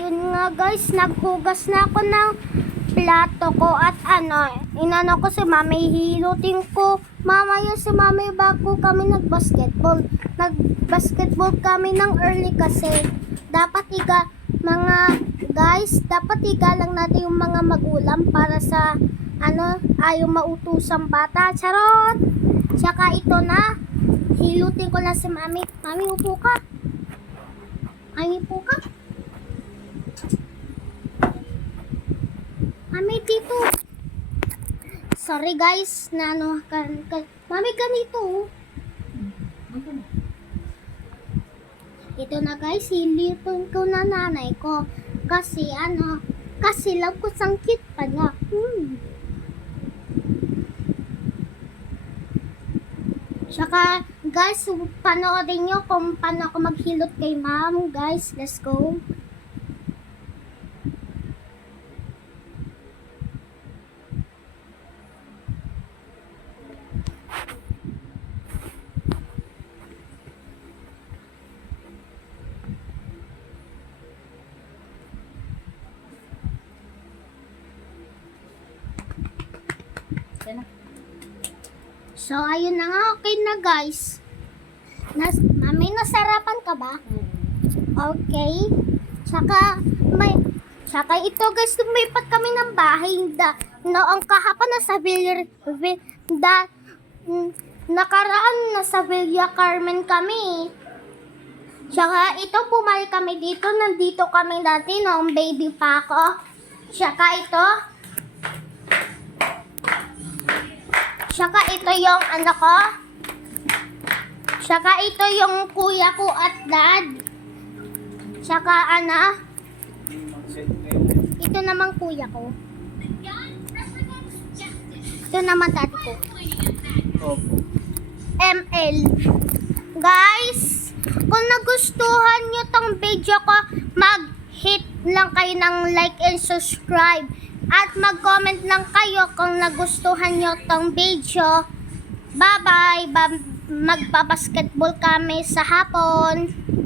Yun nga guys, naghugas na ako ng plato ko at inano ko si mami, hilutin ko. Mamaya si mami bago kami nagbasketball. Nagbasketball kami ng early kasi dapat dapat igalang natin yung mga magulang para sa ayaw mautusang bata. Charot! Tsaka ito na, hilutin ko na si mami. Mami, upo ka. Mami, upo ka. Mami, dito. Sorry guys, Mami, ganito. Ito na guys, hilitin ko na nanay ko. Kasi love ko sang cute pa niya. Tsaka guys, panoorin nyo kung paano ako maghilot kay ma'am. Guys, let's go. So, ayun na nga. Okay na, guys. Mami, nasarapan ka ba? Okay. Tsaka ito, guys, lumipat kami ng bahay. Noong kahapon nakaraan nasa Villa Carmen kami. Tsaka ito, bumalik kami dito. Nandito kami dati noong baby pa ako. Tsaka ito yung anak ko. Tsaka ito yung kuya ko at dad. Tsaka ito naman kuya ko. Ito naman dad ko. ML. Guys, kung nagustuhan nyo tong video ko, mag-hit lang kayo ng like and subscribe. At mag-comment lang kayo kung nagustuhan nyo tong video. Bye-bye! Magbabasketball kami sa hapon.